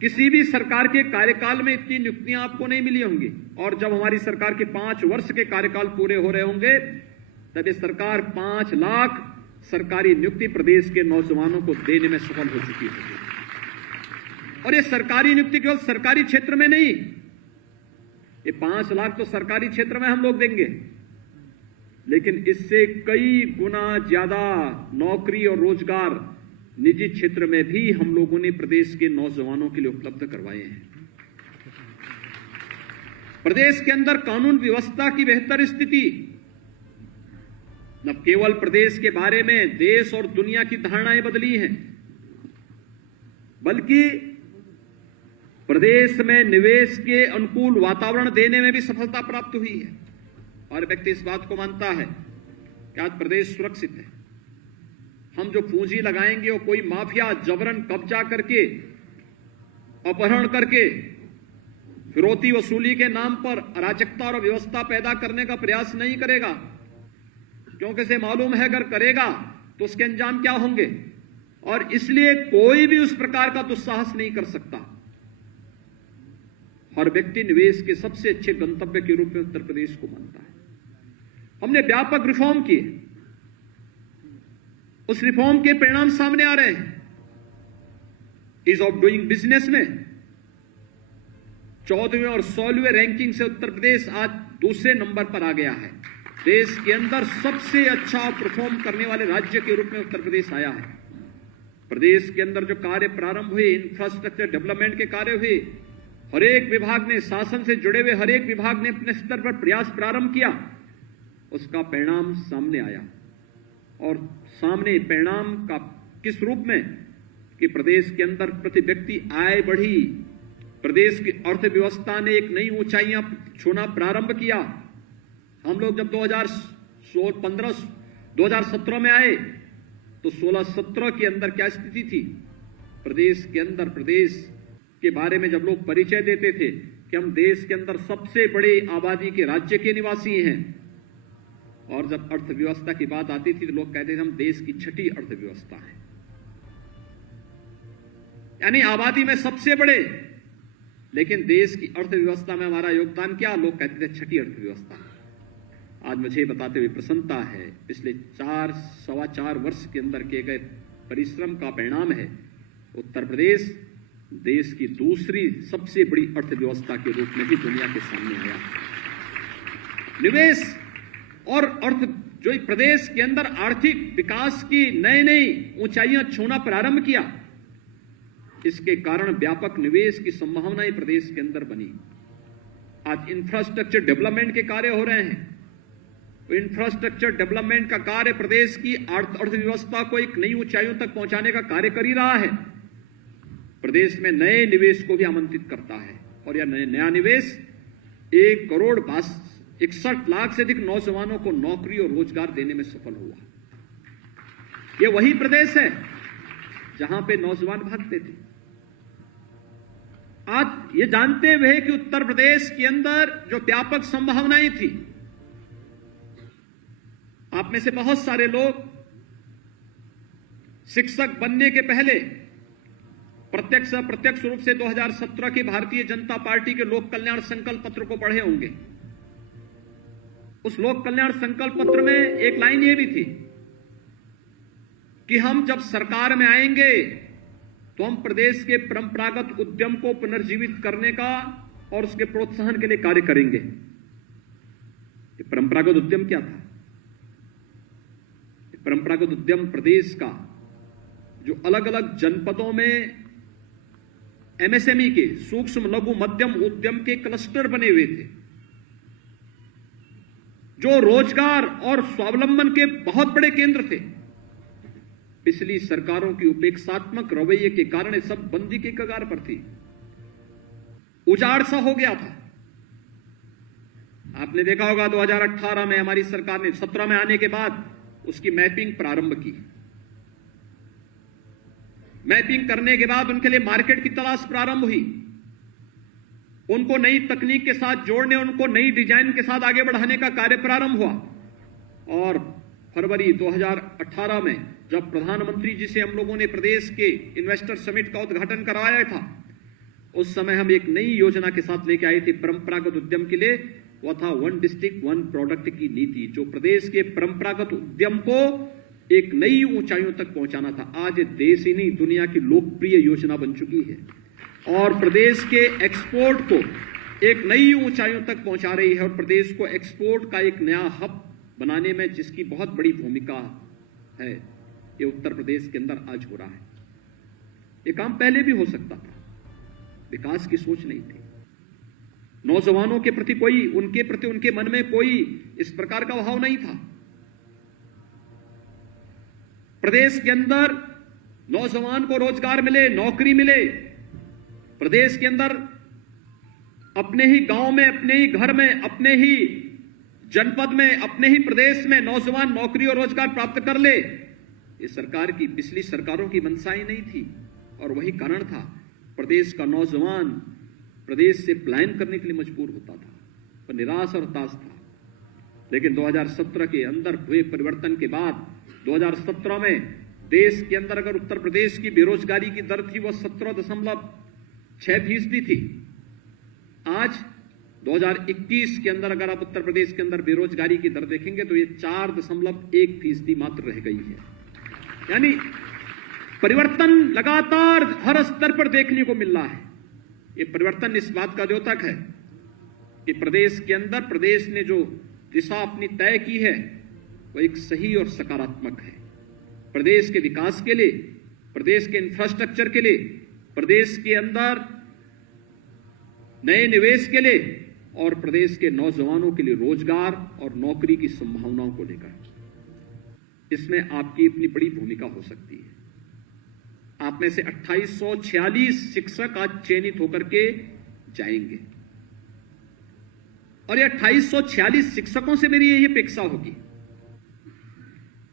किसी भी सरकार के कार्यकाल में इतनी नियुक्तियां आपको नहीं मिली होंगी। और जब हमारी सरकार के 5 वर्ष के कार्यकाल पूरे हो रहे होंगे तब ये सरकार 5 लाख सरकारी नियुक्ति प्रदेश के नौजवानों को देने में सफल हो चुकी होगी। और ये सरकारी नियुक्ति केवल सरकारी क्षेत्र में नहीं, ये 5 लाख तो सरकारी क्षेत्र में हम लोग देंगे, लेकिन इससे कई गुना ज्यादा नौकरी और रोजगार निजी क्षेत्र में भी हम लोगों ने प्रदेश के नौजवानों के लिए उपलब्ध करवाए हैं। प्रदेश के अंदर कानून व्यवस्था की बेहतर स्थिति न केवल प्रदेश के बारे में देश और दुनिया की धारणाएं बदली हैं, बल्कि प्रदेश में निवेश के अनुकूल वातावरण देने में भी सफलता प्राप्त हुई है। और व्यक्ति इस बात को मानता है कि आज प्रदेश सुरक्षित है। हम जो पूंजी लगाएंगे वो कोई माफिया जबरन कब्जा करके, अपहरण करके, फिरौती वसूली के नाम पर अराजकता और अव्यवस्था पैदा करने का प्रयास नहीं करेगा, क्योंकि इसे मालूम है अगर करेगा तो उसके अंजाम क्या होंगे। और इसलिए कोई भी उस प्रकार का दुस्साहस नहीं कर सकता। हर व्यक्ति निवेश के सबसे अच्छे गंतव्य के रूप में उत्तर प्रदेश को मानता है। हमने व्यापक रिफॉर्म किए, उस रिफॉर्म के परिणाम सामने आ रहे हैं। ईज ऑफ डूइंग बिजनेस में 14वें और 16वें रैंकिंग से उत्तर प्रदेश आज दूसरे नंबर पर आ गया है। देश के अंदर सबसे अच्छा परफॉर्म करने वाले राज्य के रूप में उत्तर प्रदेश आया है। प्रदेश के अंदर जो कार्य प्रारंभ हुए, इंफ्रास्ट्रक्चर डेवलपमेंट के कार्य हुए, हर एक विभाग ने, शासन से जुड़े हुए हर एक विभाग ने अपने स्तर पर प्रयास प्रारंभ किया, उसका परिणाम सामने आया। और सामने परिणाम का किस रूप में कि प्रदेश के अंदर प्रति व्यक्ति आय बढ़ी, प्रदेश की अर्थव्यवस्था ने एक नई ऊंचाइयां छूना प्रारंभ किया। हम लोग जब 2017 में आए तो 16-17 के अंदर क्या स्थिति थी प्रदेश के अंदर? प्रदेश के बारे में जब लोग परिचय देते थे कि हम देश के अंदर सबसे बड़े आबादी के राज्य के निवासी हैं, और जब अर्थव्यवस्था की बात आती थी तो लोग कहते थे हम देश की 6ठी अर्थव्यवस्था है, यानी आबादी में सबसे बड़े, लेकिन देश की अर्थव्यवस्था में हमारा योगदान क्या? लोग कहते थे 6ठी अर्थव्यवस्था। आज मुझे बताते हुए प्रसन्नता है, पिछले 4-4.25 वर्ष के अंदर किए गए परिश्रम का परिणाम है उत्तर प्रदेश देश की दूसरी सबसे बड़ी अर्थव्यवस्था के रूप में भी दुनिया के सामने आया। निवेश और अर्थ जो प्रदेश के अंदर आर्थिक विकास की नई ऊंचाइयां छूना प्रारंभ किया, इसके कारण व्यापक निवेश की संभावनाएं प्रदेश के अंदर बनी। आज इंफ्रास्ट्रक्चर डेवलपमेंट के कार्य हो रहे हैं। इंफ्रास्ट्रक्चर डेवलपमेंट का कार्य प्रदेश की अर्थव्यवस्था को एक नई ऊंचाइयों तक पहुंचाने का कार्य कर ही रहा है। प्रदेश में नए निवेश को भी आमंत्रित करता है, और यह नया निवेश 1,61 लाख से अधिक नौजवानों को नौकरी और रोजगार देने में सफल हुआ। यह वही प्रदेश है जहां पे नौजवान भागते थे। आज ये जानते हुए कि उत्तर प्रदेश के अंदर जो व्यापक संभावनाएं थी, आप में से बहुत सारे लोग शिक्षक बनने के पहले प्रत्यक्ष अप्रत्यक्ष रूप से 2017 के भारतीय जनता पार्टी के लोक कल्याण संकल्प पत्र को पढ़े होंगे। उस लोक कल्याण संकल्प पत्र में एक लाइन ये भी थी कि हम जब सरकार में आएंगे तो हम प्रदेश के परंपरागत उद्यम को पुनर्जीवित करने का और उसके प्रोत्साहन के लिए कार्य करेंगे। ये परंपरागत उद्यम क्या था? परंपरागत उद्यम प्रदेश का जो अलग अलग जनपदों में एमएसएमई के, सूक्ष्म लघु मध्यम उद्यम के क्लस्टर बने हुए थे, जो रोजगार और स्वावलंबन के बहुत बड़े केंद्र थे। पिछली सरकारों की उपेक्षात्मक रवैये के कारण ये सब बंदी के कगार पर थी, उजाड़ सा हो गया था। आपने देखा होगा 2018 में हमारी सरकार ने 17 में आने के बाद उसकी मैपिंग प्रारंभ की। मैपिंग करने के बाद उनके लिए मार्केट की तलाश प्रारंभ हुई, उनको नई तकनीक के साथ जोड़ने, उनको नई डिजाइन के साथ आगे बढ़ाने का कार्य प्रारंभ हुआ। और फरवरी 2018 में जब प्रधानमंत्री जी से हम लोगों ने प्रदेश के इन्वेस्टर समिट का उद्घाटन करवाया था, उस समय हम एक नई योजना के साथ लेके आए थे परंपरागत उद्यम के लिए, वह था वन डिस्ट्रिक्ट वन प्रोडक्ट की नीति, जो प्रदेश के परंपरागत उद्यम को एक नई ऊंचाइयों तक पहुंचाना था। आज देश ही नहीं दुनिया की लोकप्रिय योजना बन चुकी है और प्रदेश के एक्सपोर्ट को एक नई ऊंचाइयों तक पहुंचा रही है और प्रदेश को एक्सपोर्ट का एक नया हब बनाने में जिसकी बहुत बड़ी भूमिका है, ये उत्तर प्रदेश के अंदर आज हो रहा है। ये काम पहले भी हो सकता था, विकास की सोच नहीं थी, नौजवानों के प्रति कोई उनके मन में कोई इस प्रकार का भाव नहीं था। प्रदेश के अंदर नौजवान को रोजगार मिले, नौकरी मिले, प्रदेश के अंदर अपने ही गांव में, अपने ही घर में, अपने ही जनपद में, अपने ही प्रदेश में नौजवान नौकरी और रोजगार प्राप्त कर ले, ये सरकार की, पिछली सरकारों की मंशाएं नहीं थी और वही कारण था प्रदेश का नौजवान प्रदेश से पलायन करने के लिए मजबूर होता था, पर निराश और हताश था। लेकिन 2017 के अंदर हुए परिवर्तन के बाद 2017 में देश के अंदर अगर उत्तर प्रदेश की बेरोजगारी की दर थी वह 17.6% थी। आज 2021 के अंदर अगर आप उत्तर प्रदेश के अंदर बेरोजगारी की दर देखेंगे तो ये 4.1% मात्र रह गई है। यानी परिवर्तन लगातार हर स्तर पर देखने को मिल रहा है। ये परिवर्तन इस बात का द्योतक है कि प्रदेश के अंदर प्रदेश ने जो दिशा अपनी तय की है वो एक सही और सकारात्मक है। प्रदेश के विकास के लिए, प्रदेश के इंफ्रास्ट्रक्चर के लिए, प्रदेश के अंदर नए निवेश के लिए और प्रदेश के नौजवानों के लिए रोजगार और नौकरी की संभावनाओं को लेकर इसमें आपकी इतनी बड़ी भूमिका हो सकती है। आप में से 2846 शिक्षक आज चयनित होकर के जाएंगे और ये 2846 शिक्षकों से मेरी यही अपेक्षा होगी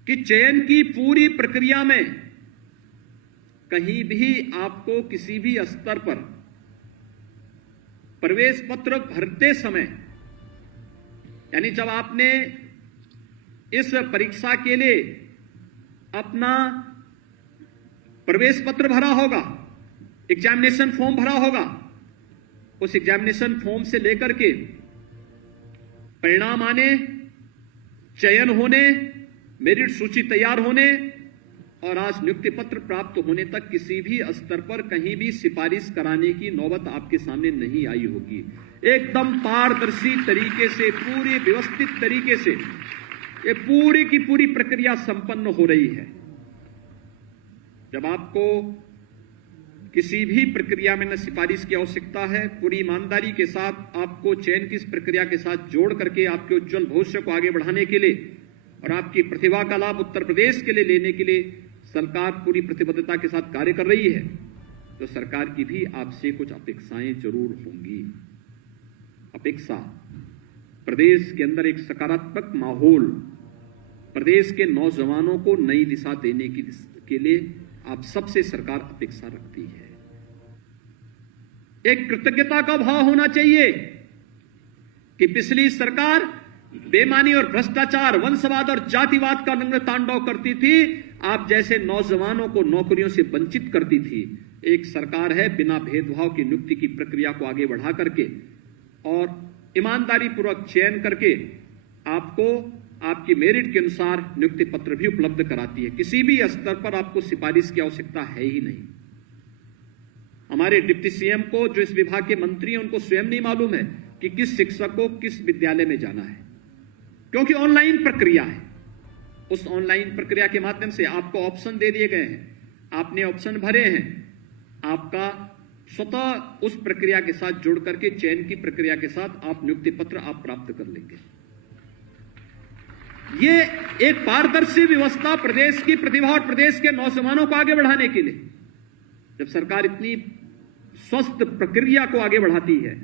कि चयन की पूरी प्रक्रिया में कहीं भी आपको किसी भी स्तर पर प्रवेश पत्र भरते समय, यानी जब आपने इस परीक्षा के लिए अपना प्रवेश पत्र भरा होगा, एग्जामिनेशन फॉर्म भरा होगा, उस एग्जामिनेशन फॉर्म से लेकर के परिणाम आने, चयन होने, मेरिट सूची तैयार होने और आज नियुक्ति पत्र प्राप्त होने तक किसी भी स्तर पर कहीं भी सिफारिश कराने की नौबत आपके सामने नहीं आई होगी। एकदम पारदर्शी तरीके से, पूरी व्यवस्थित तरीके से ये पूरी की पूरी प्रक्रिया संपन्न हो रही है। जब आपको किसी भी प्रक्रिया में न सिफारिश की आवश्यकता है, पूरी ईमानदारी के साथ आपको चयन की इस प्रक्रिया के साथ जोड़ करके आपके उज्जवल भविष्य को आगे बढ़ाने के लिए और आपकी प्रतिभा का लाभ उत्तर प्रदेश के लिए लेने के लिए सरकार पूरी प्रतिबद्धता के साथ कार्य कर रही है, तो सरकार की भी आपसे कुछ अपेक्षाएं जरूर होंगी। अपेक्षा प्रदेश के अंदर एक सकारात्मक माहौल, प्रदेश के नौजवानों को नई दिशा देने के लिए आप सबसे सरकार अपेक्षा रखती है। एक कृतज्ञता का भाव होना चाहिए कि पिछली सरकार बेईमानी और भ्रष्टाचार, वंशवाद और जातिवाद का नग्न तांडव करती थी, आप जैसे नौजवानों को नौकरियों से वंचित करती थी। एक सरकार है बिना भेदभाव की नियुक्ति की प्रक्रिया को आगे बढ़ा करके और ईमानदारी पूर्वक चयन करके आपको आपकी मेरिट के अनुसार नियुक्ति पत्र भी उपलब्ध कराती है। किसी भी स्तर पर आपको सिफारिश की आवश्यकता है ही नहीं। हमारे डिप्टी सीएम को, जो इस विभाग के मंत्री हैं, उनको स्वयं नहीं मालूम है कि किस शिक्षक को किस विद्यालय में जाना है, क्योंकि ऑनलाइन प्रक्रिया है। उस ऑनलाइन प्रक्रिया के माध्यम से आपको ऑप्शन दे दिए गए हैं, आपने ऑप्शन भरे हैं, आपका स्वतः उस प्रक्रिया के साथ जुड़ करके चयन की प्रक्रिया के साथ आप नियुक्ति पत्र आप प्राप्त कर लेंगे। ये एक पारदर्शी व्यवस्था प्रदेश की प्रतिभा और प्रदेश के नौजवानों को आगे बढ़ाने के लिए, जब सरकार इतनी स्वस्थ प्रक्रिया को आगे बढ़ाती है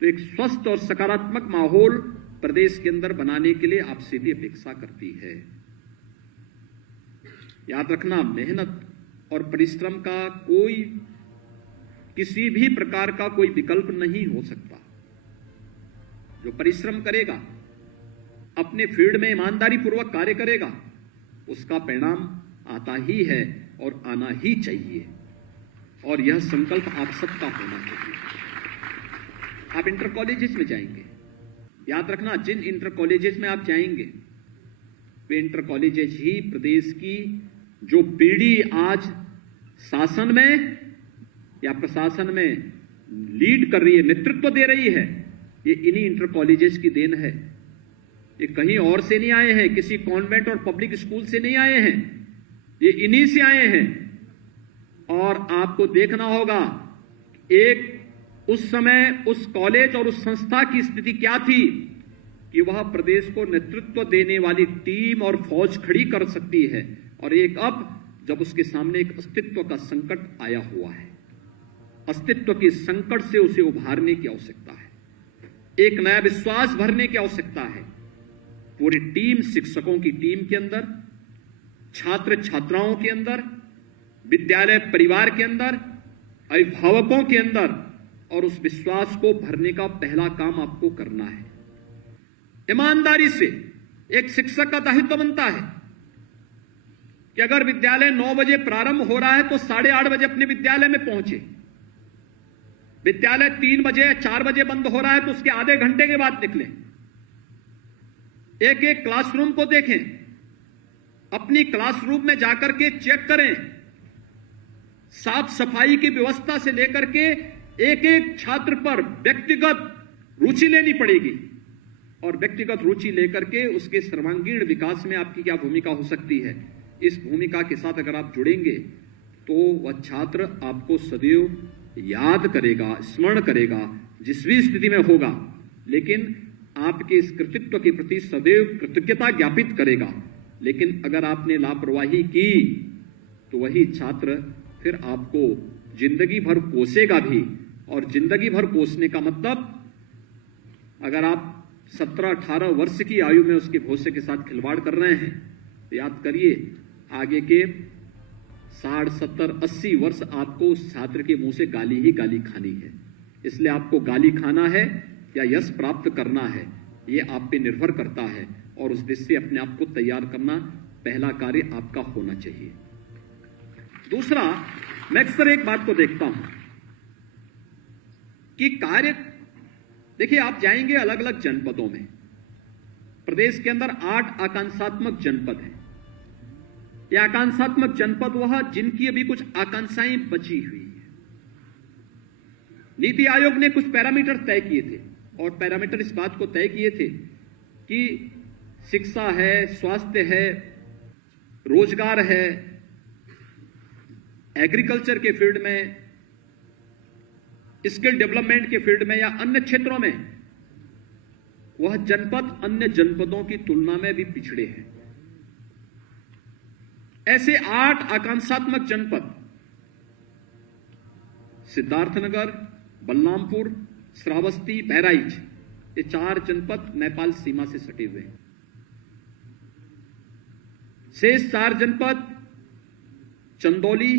तो एक स्वस्थ और सकारात्मक माहौल प्रदेश के अंदर बनाने के लिए आपसे भी अपेक्षा करती है। याद रखना, मेहनत और परिश्रम का कोई किसी भी प्रकार का कोई विकल्प नहीं हो सकता। जो परिश्रम करेगा, अपने फील्ड में ईमानदारी पूर्वक कार्य करेगा, उसका परिणाम आता ही है और आना ही चाहिए। और यह संकल्प आप सबका होना चाहिए। आप इंटर कॉलेजेस में जाएंगे, याद रखना, जिन इंटर कॉलेजेस में आप जाएंगे वे इंटर कॉलेजेस ही प्रदेश की जो पीढ़ी आज शासन में या प्रशासन में लीड कर रही है, नेतृत्व दे रही है, ये इन्हीं इंटर कॉलेजेस की देन है। ये कहीं और से नहीं आए हैं, किसी कॉन्वेंट और पब्लिक स्कूल से नहीं आए हैं, ये इन्हीं से आए हैं। और आपको देखना होगा एक उस समय उस कॉलेज और उस संस्था की स्थिति क्या थी कि वह प्रदेश को नेतृत्व देने वाली टीम और फौज खड़ी कर सकती है, और एक अब जब उसके सामने एक अस्तित्व का संकट आया हुआ है, अस्तित्व के संकट से उसे उभारने की आवश्यकता है, एक नया विश्वास भरने की आवश्यकता है। पूरी टीम, शिक्षकों की टीम के अंदर, छात्र छात्राओं के अंदर, विद्यालय परिवार के अंदर, अभिभावकों के अंदर, और उस विश्वास को भरने का पहला काम आपको करना है। ईमानदारी से एक शिक्षक का दायित्व बनता है कि अगर विद्यालय 9 बजे प्रारंभ हो रहा है तो 8:30 बजे अपने विद्यालय में पहुंचे। विद्यालय 3 बजे 4 बजे बंद हो रहा है तो उसके आधे घंटे के बाद निकलें। एक एक क्लासरूम को देखें, अपनी क्लासरूम में जाकर के चेक करें, साफ सफाई की व्यवस्था से लेकर के एक एक छात्र पर व्यक्तिगत रुचि लेनी पड़ेगी, और व्यक्तिगत रुचि लेकर के उसके सर्वांगीण विकास में आपकी क्या भूमिका हो सकती है, इस भूमिका के साथ अगर आप जुड़ेंगे तो वह छात्र आपको सदैव याद करेगा, स्मरण करेगा, जिस भी स्थिति में होगा, लेकिन आपके इस कृतित्व के प्रति सदैव कृतज्ञता ज्ञापित करेगा। लेकिन अगर आपने लापरवाही की तो वही छात्र फिर आपको जिंदगी भर कोसेगा भी, और जिंदगी भर कोसने का मतलब, अगर आप 17-18 वर्ष की आयु में उसके भविष्य के साथ खिलवाड़ कर रहे हैं तो याद करिए आगे के 60, 70, 80 वर्ष आपको उस छात्र के मुंह से गाली ही गाली खानी है। इसलिए आपको गाली खाना है या यश प्राप्त करना है, ये आप पे निर्भर करता है, और उस दिशा से अपने आप को तैयार करना पहला कार्य आपका होना चाहिए। दूसरा, मैं अक्सर एक बात को देखता हूं कि कार्य, देखिए आप जाएंगे अलग अलग जनपदों में, प्रदेश के अंदर 8 आकांक्षात्मक जनपद हैं। ये आकांक्षात्मक जनपद वह जिनकी अभी कुछ आकांक्षाएं बची हुई है। नीति आयोग ने कुछ पैरामीटर तय किए थे, और पैरामीटर इस बात को तय किए थे कि शिक्षा है, स्वास्थ्य है, रोजगार है, एग्रीकल्चर के फील्ड में, स्किल डेवलपमेंट के फील्ड में या अन्य क्षेत्रों में वह जनपद अन्य जनपदों की तुलना में भी पिछड़े हैं। ऐसे 8 आकांक्षात्मक जनपद सिद्धार्थनगर, बलरामपुर, श्रावस्ती, बहराइच, ये 4 जनपद नेपाल सीमा से सटे हुए हैं। शेष 4 जनपद चंदौली,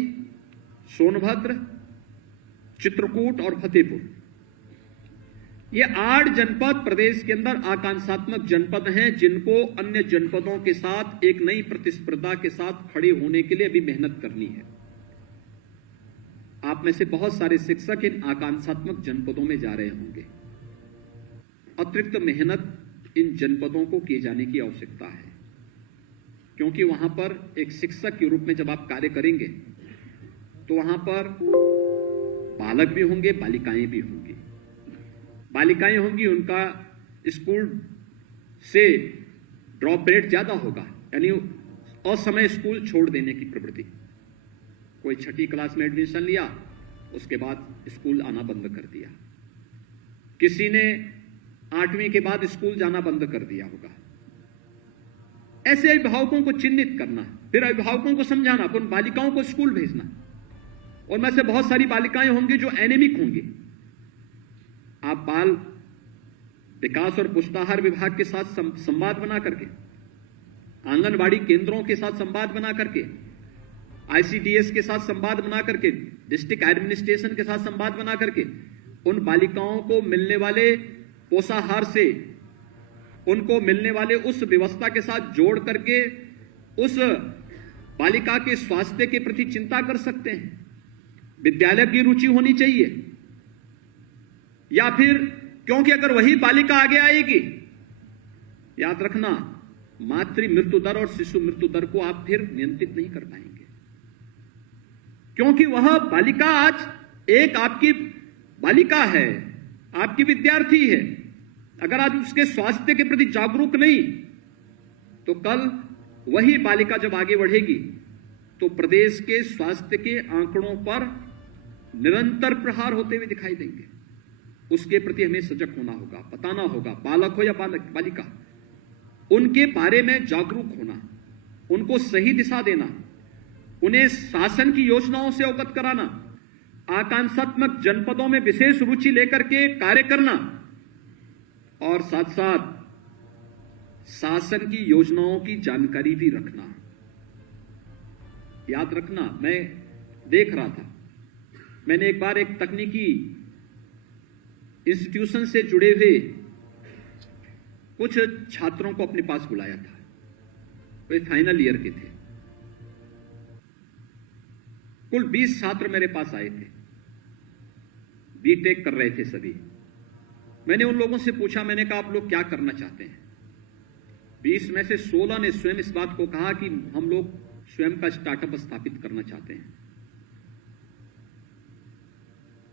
सोनभद्र, चित्रकूट और फतेहपुर, ये 8 जनपद प्रदेश के अंदर आकांक्षात्मक जनपद हैं, जिनको अन्य जनपदों के साथ एक नई प्रतिस्पर्धा के साथ खड़े होने के लिए अभी मेहनत करनी है। आप में से बहुत सारे शिक्षक इन आकांक्षात्मक जनपदों में जा रहे होंगे। अतिरिक्त मेहनत इन जनपदों को किए जाने की आवश्यकता है, क्योंकि वहां पर एक शिक्षक के रूप में जब आप कार्य करेंगे तो वहां पर बालक भी होंगे, बालिकाएं भी होंगी। बालिकाएं होंगी, उनका स्कूल से ड्रॉप रेट ज्यादा होगा, यानी असमय स्कूल छोड़ देने की प्रवृत्ति। कोई 6ठी क्लास में एडमिशन लिया, उसके बाद स्कूल आना बंद कर दिया। किसी ने 8वीं के बाद स्कूल जाना बंद कर दिया होगा। ऐसे अभिभावकों को चिन्हित करना, फिर अभिभावकों को समझाना, फिर उन बालिकाओं को स्कूल भेजना। और में से बहुत सारी बालिकाएं होंगी जो एनेमिक होंगी। आप बाल विकास और पुष्टाहार विभाग के साथ संवाद बना करके, आंगनबाड़ी केंद्रों के साथ संवाद बना करके, आईसीडीएस के साथ संवाद बना करके, डिस्ट्रिक्ट एडमिनिस्ट्रेशन के साथ संवाद बना करके उन बालिकाओं को मिलने वाले पोषाहार से, उनको मिलने वाले उस व्यवस्था के साथ जोड़ करके उस बालिका के स्वास्थ्य के प्रति चिंता कर सकते हैं। विद्यालय की रुचि होनी चाहिए, या फिर क्योंकि अगर वही बालिका आगे आएगी, याद रखना मातृ मृत्यु दर और शिशु मृत्यु दर को आप फिर नियंत्रित नहीं कर पाएंगे, क्योंकि वह बालिका आज एक आपकी बालिका है, आपकी विद्यार्थी है। अगर आज उसके स्वास्थ्य के प्रति जागरूक नहीं, तो कल वही बालिका जब आगे बढ़ेगी तो प्रदेश के स्वास्थ्य के आंकड़ों पर निरंतर प्रहार होते हुए दिखाई देंगे। उसके प्रति हमें सजग होना होगा, बताना होगा, बालक हो या बालिका, उनके बारे में जागरूक होना, उनको सही दिशा देना, उन्हें शासन की योजनाओं से अवगत कराना, आकांक्षात्मक जनपदों में विशेष रुचि लेकर के कार्य करना, और साथ साथ शासन की योजनाओं की जानकारी भी रखना। याद रखना, मैं देख रहा था, मैंने एक बार एक तकनीकी इंस्टीट्यूशन से जुड़े हुए कुछ छात्रों को अपने पास बुलाया था, वे फाइनल ईयर के थे। कुल 20 छात्र मेरे पास आए थे, बीटेक कर रहे थे सभी। मैंने उन लोगों से पूछा, मैंने कहा आप लोग क्या करना चाहते हैं? 20 में से 16 ने स्वयं इस बात को कहा कि हम लोग स्वयं का स्टार्टअप स्थापित करना चाहते हैं।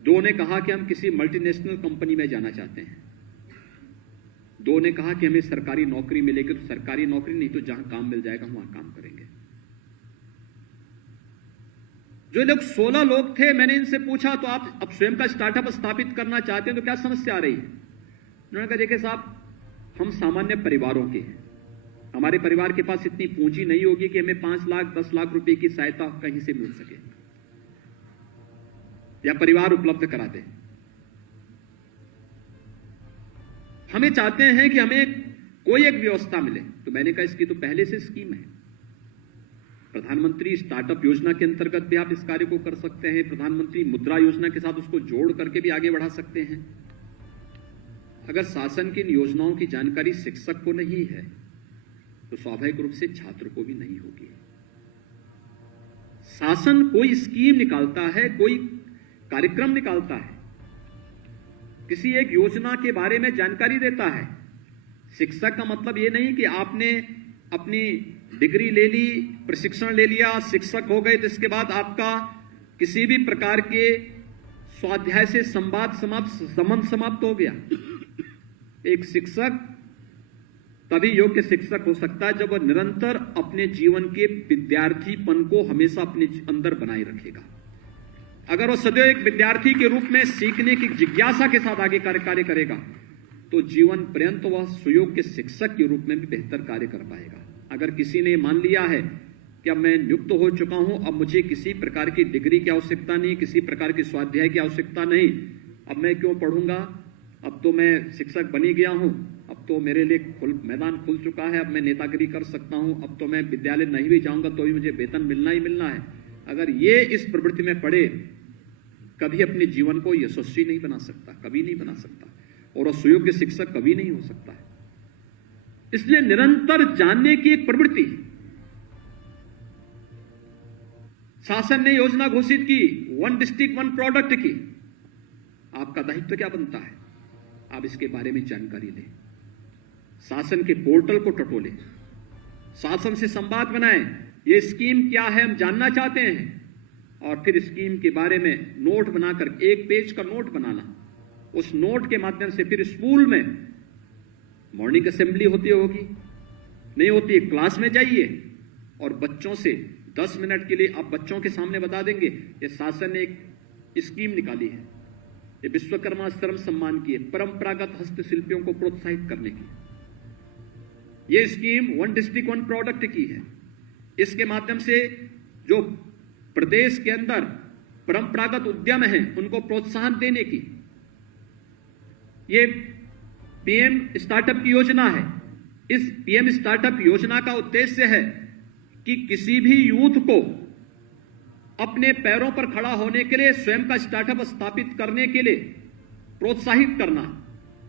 2 ने कहा कि हम किसी मल्टीनेशनल कंपनी में जाना चाहते हैं। 2 ने कहा कि हमें सरकारी नौकरी मिलेगी, तो सरकारी नौकरी नहीं तो जहां काम मिल जाएगा वहां काम करेंगे। जो लोग 16 लोग थे, मैंने इनसे पूछा तो आप अब स्वयं का स्टार्टअप स्थापित करना चाहते हैं तो क्या समस्या आ रही है? उन्होंने कहा देखिए साहब, हम सामान्य परिवारों के हैं, हमारे परिवार के पास इतनी पूंजी नहीं होगी कि हमें 5 लाख 10 लाख रुपए की सहायता कहीं से मिल सके या परिवार उपलब्ध करा दे। हमें चाहते हैं कि हमें कोई एक व्यवस्था मिले। तो मैंने कहा इसकी तो पहले से स्कीम है, प्रधानमंत्री स्टार्टअप योजना के अंतर्गत भी आप इस कार्य को कर सकते हैं, प्रधानमंत्री मुद्रा योजना के साथ उसको जोड़ करके भी आगे बढ़ा सकते हैं। अगर शासन की इन योजनाओं की जानकारी शिक्षक को नहीं है तो स्वाभाविक रूप से छात्र को भी नहीं होगी। शासन कोई स्कीम निकालता है, कोई कार्यक्रम निकालता है, किसी एक योजना के बारे में जानकारी देता है। शिक्षक का मतलब यह नहीं कि आपने अपनी डिग्री ले ली, प्रशिक्षण ले लिया, शिक्षक हो गए तो इसके बाद आपका किसी भी प्रकार के स्वाध्याय से संबंध समाप्त हो गया। एक शिक्षक तभी योग्य शिक्षक हो सकता है जब वह निरंतर अपने जीवन के विद्यार्थीपन को हमेशा अपने अंदर बनाए रखेगा। अगर वह सदैव एक विद्यार्थी के रूप में सीखने की जिज्ञासा के साथ आगे कार्य करेगा तो जीवन पर्यंत वह सुयोग्य शिक्षक के रूप में भी बेहतर कार्य कर पाएगा। अगर किसी ने मान लिया है कि अब मैं नियुक्त हो चुका हूं, अब मुझे किसी प्रकार की डिग्री की आवश्यकता नहीं, किसी प्रकार की स्वाध्याय की आवश्यकता नहीं, अब मैं क्यों पढ़ूंगा, अब तो मैं शिक्षक बनी गया हूं, अब तो मेरे लिए मैदान खुल चुका है, अब मैं नेतागिरी कर सकता हूं, अब तो मैं विद्यालय नहीं भी जाऊंगा तो भी मुझे वेतन मिलना ही मिलना है। अगर ये इस प्रवृत्ति में पड़े, कभी अपने जीवन को यशस्वी नहीं बना सकता, कभी नहीं बना सकता, और सुयोग्य शिक्षक कभी नहीं हो सकता है। इसलिए निरंतर जानने की एक प्रवृत्ति। शासन ने योजना घोषित की 1 डिस्ट्रिक्ट 1 प्रोडक्ट की, आपका दायित्व क्या बनता है? आप इसके बारे में जानकारी लें, शासन के पोर्टल को टटोलें, शासन से संवाद बनाएं, ये स्कीम क्या है हम जानना चाहते हैं, और फिर स्कीम के बारे में नोट बनाकर 1 पेज का नोट बनाना। उस नोट के माध्यम से फिर स्कूल में मॉर्निंग असेंबली होती होगी, नहीं होती, क्लास में जाइए और बच्चों से 10 मिनट के लिए आप बच्चों के सामने बता देंगे ये शासन ने एक स्कीम निकाली है, ये विश्वकर्मा श्रम सम्मान की है, परंपरागत हस्तशिल्पियों को प्रोत्साहित करने की। ये स्कीम 1 डिस्ट्रिक्ट 1 प्रोडक्ट की है। इसके माध्यम से जो प्रदेश के अंदर परंपरागत उद्यम हैं उनको प्रोत्साहन देने की ये पीएम स्टार्टअप की योजना है। इस पीएम स्टार्टअप योजना का उद्देश्य है कि किसी भी यूथ को अपने पैरों पर खड़ा होने के लिए, स्वयं का स्टार्टअप स्थापित करने के लिए प्रोत्साहित करना।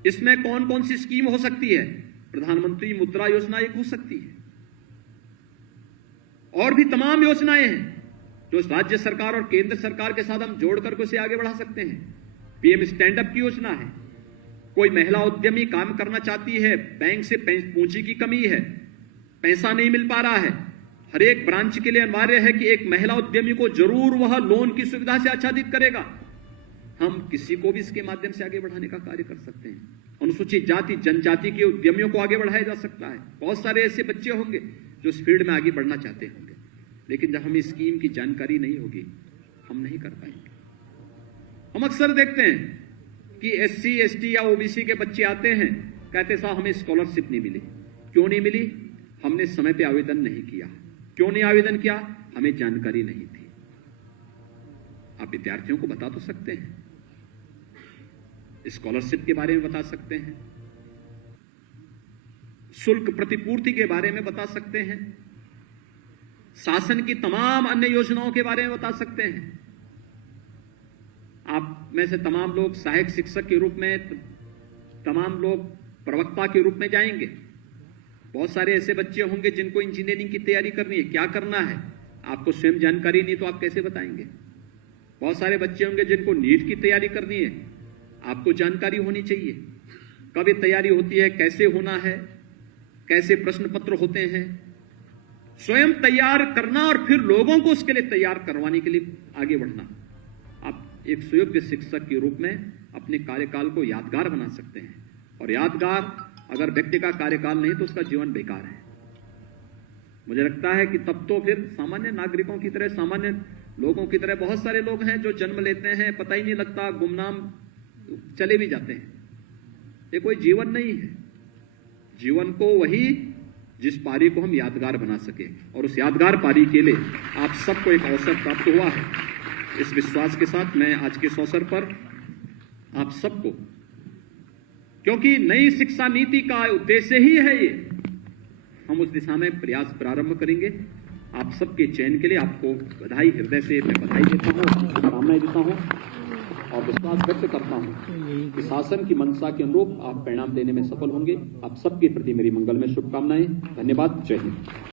इसमें कौन कौन सी स्कीम हो सकती है? प्रधानमंत्री मुद्रा योजना एक हो सकती है, और भी तमाम योजनाएं हैं तो राज्य सरकार और केंद्र सरकार के साथ हम जोड़कर उसे आगे बढ़ा सकते हैं। पीएम स्टैंड अप की योजना है। कोई महिला उद्यमी काम करना चाहती है, बैंक से पूंजी की कमी है, पैसा नहीं मिल पा रहा है, हर एक ब्रांच के लिए अनिवार्य है कि एक महिला उद्यमी को जरूर वह लोन की सुविधा से आच्छादित करेगा। हम किसी को भी इसके माध्यम से आगे बढ़ाने का कार्य कर सकते हैं। अनुसूचित जाति जनजाति के उद्यमियों को आगे बढ़ाया जा सकता है। बहुत सारे ऐसे बच्चे होंगे जो इस फील्ड में आगे बढ़ना चाहते होंगे, लेकिन जब हमें स्कीम की जानकारी नहीं होगी हम नहीं कर पाएंगे। हम अक्सर देखते हैं कि SC ST या OBC के बच्चे आते हैं, कहते साहब हमें स्कॉलरशिप नहीं मिली। क्यों नहीं मिली? हमने समय पे आवेदन नहीं किया। क्यों नहीं आवेदन किया? हमें जानकारी नहीं थी। आप विद्यार्थियों को बता तो सकते हैं, स्कॉलरशिप के बारे में बता सकते हैं, शुल्क प्रतिपूर्ति के बारे में बता सकते हैं, शासन की तमाम अन्य योजनाओं के बारे में बता सकते हैं। आप में से तमाम लोग सहायक शिक्षक के रूप में, तमाम लोग प्रवक्ता के रूप में जाएंगे। बहुत सारे ऐसे बच्चे होंगे जिनको इंजीनियरिंग की तैयारी करनी है, क्या करना है आपको स्वयं जानकारी नहीं तो आप कैसे बताएंगे। बहुत सारे बच्चे होंगे जिनको नीट की तैयारी करनी है, आपको जानकारी होनी चाहिए कब ये तैयारी होती है, कैसे होना है, कैसे प्रश्न पत्र होते हैं। स्वयं तैयार करना और फिर लोगों को उसके लिए तैयार करवाने के लिए आगे बढ़ना। आप एक सुयोग्य शिक्षक के रूप में अपने कार्यकाल को यादगार बना सकते हैं, और यादगार अगर व्यक्ति का कार्यकाल नहीं तो उसका जीवन बेकार है। मुझे लगता है कि तब तो फिर सामान्य नागरिकों की तरह, सामान्य लोगों की तरह बहुत सारे लोग हैं जो जन्म लेते हैं, पता ही नहीं लगता, गुमनाम चले भी जाते हैं। ये कोई जीवन नहीं है। जीवन को वही जिस पारी को हम यादगार बना सके, और उस यादगार पारी के लिए आप सबको एक अवसर प्राप्त हुआ है। इस विश्वास के साथ मैं आज के इस अवसर पर आप सबको, क्योंकि नई शिक्षा नीति का उद्देश्य ही है ये, हम उस दिशा में प्रयास प्रारंभ करेंगे। आप सबके चयन के लिए आपको बधाई, हृदय से मैं बधाई देता हूँ, शुभकामनाएं देता हूँ और विश्वास व्यक्त करता हूँ कि शासन की मंशा के अनुरूप आप परिणाम देने में सफल होंगे। आप सबके प्रति मेरी मंगलमय शुभकामनाएं। धन्यवाद। जय हिंद।